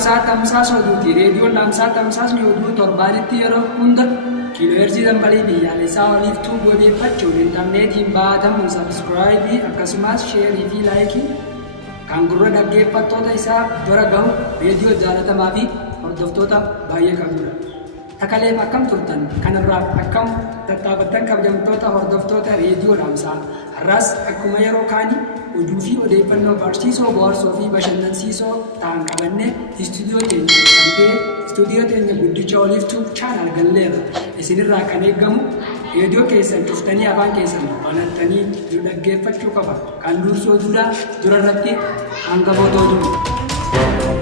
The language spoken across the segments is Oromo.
dhaamsaa tamsaasa oduuti. Reediyoon dhaamsaa tamsaasni oduu torbaanitti yeroo hunda kiilooheerzii dambalii biyyaalessaa oliif tuuboo odeeffachuun intarneetiin baatamuun sabskraayibii akkasumas sheerii fi laayikii kan gurra dhaggeeffattoota isaa bira gahu reediyoo jaalatamaa fi hordoftoota baay'ee qabudha. Takaleef akkam turtan kanarraa akkam tattaafattan kabajamtoota hordoftoota reediyoo dhaamsaa. Har'as akkuma yeroo kaanii oduu fi odeeffannoo barsiisoo, bohaarsoo fi bashannansiisoo ta'an qabannee istuudiyoo teenya guddicha oliif tuub chaanal galleerra. Isinirraa kan eeggamu reediyoo keessan cuftanii afaan keessan banattanii nu dhaggeeffachuu qaba. Kan dursoo durarratti hanga footoo jiru.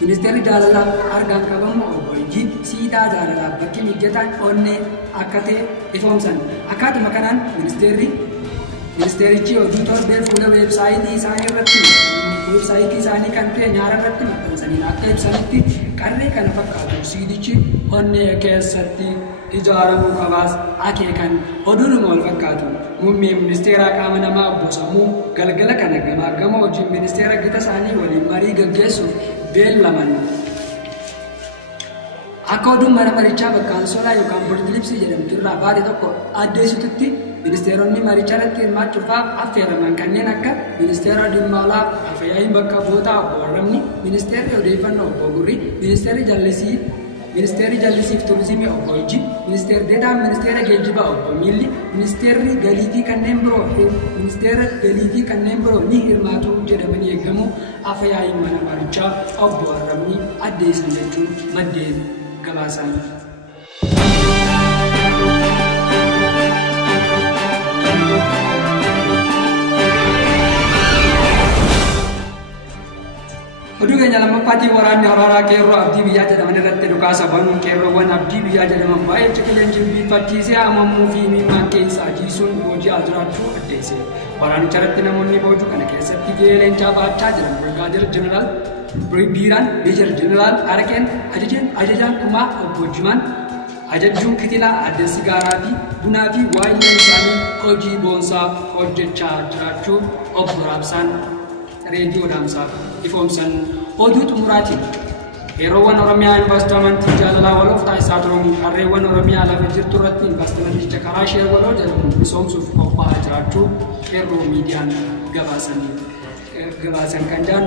Ministeerri jaalalaa argaan qabamu obbo Ijji siidaa jaalalaa bakki mijataan onnee akka ta'e ifoomsan. Akkaatuma kanaan ministeerichi hojii torbee fuula weebsaayitii isaanii kan ta'e nyaara irratti maxxansaniin akka ibsanitti qarree kana fakkaatu siidichi onnee keessatti ijaaramuu qabaas akeekan. Oduunuma wal fakkaatu muummee ministeeraa qaama namaa obbo Sammuu galgala kana gamaagama hojii ministeera gita isaanii waliin marii gaggeessuuf beellaman. Akka oduun mana marichaa bakka ansoolaa yookaan birdilibsii jedhamtu irraa baate tokko addeessitutti ministeeronni maricha irratti hirmaachuudhaaf affeeraman kanneen akka ministeera dhimma alaa afayaayin bakka bootaa obbo Warramni, ministeerri odeeffannoo obbo Gurri, ministeerri jallisiif turizimii obbo Ijji, ministeerri deetaan ministeera geejjibaa obbo Miilli, ministeerri galii fi kanneen biroo ni hirmaatu jedhamanii eegamu. Afayaayin mana marichaa obbo Warramni addeessan jechuun maddeen gabaasan. Oduu keenya lammaffaatiin waraanni haraaraa qeerroo abdii biyyaa jedhaman irratti dhukaasa banuun qeerroowwan abdii biyyaa jedhaman baay'ee ciqileen jilbiiffachiisee amammuu fi miimmaan keessa ajiisuun booji'aa jiraachuu addeesse. Waraanicha irratti namoonni boojuu kana keessatti gahee leencaa baachaa jiran Birgaadir Jeneraal Biiraan, Meejar Jeneraal Araqeen, Ajajaan Kumaa obbo Jimaan, Ajajjuun Kitilaa Adde Sigaaraa fi Bunaa fi waa'illee isaanii hojii boonsaa hojjechaa jiraachuu obbo Raabsaan reediyoo dhaamsaaf ifoomsan. Oduu xumuraatiin yeroowwan Oromiyaa investimentii jaalalaa waloof taasisaa turan harreewwan Oromiyaa lafa jirtu irratti investimenticha karaa ishee waloo jedhamu misoomsuuf qophaa'aa jiraachuu qeerroo miidiyaan gabaasan kan jiran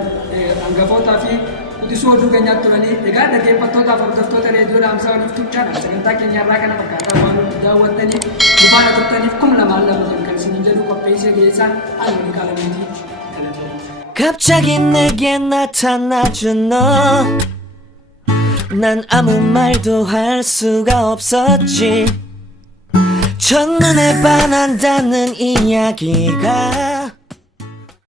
hangafootaa fi quxisuu oduu keenyaatti turanii. Egaa dhaggeeffattootaaf hordoftoota reediyoo dhaamsaa waliif tuqchaadha. Sagantaa keenya irraa kana fakkaataa waan daawwattaniif nu faana turtaniif kuma lamaan lamatan kan isin jedhu qopheessee dhiyeessaan ani Qaalameetii. 갑자기 내게 나타나준 너, 난 아무 말도 할 수가 없었지. 첫눈에 반한다는 이야기가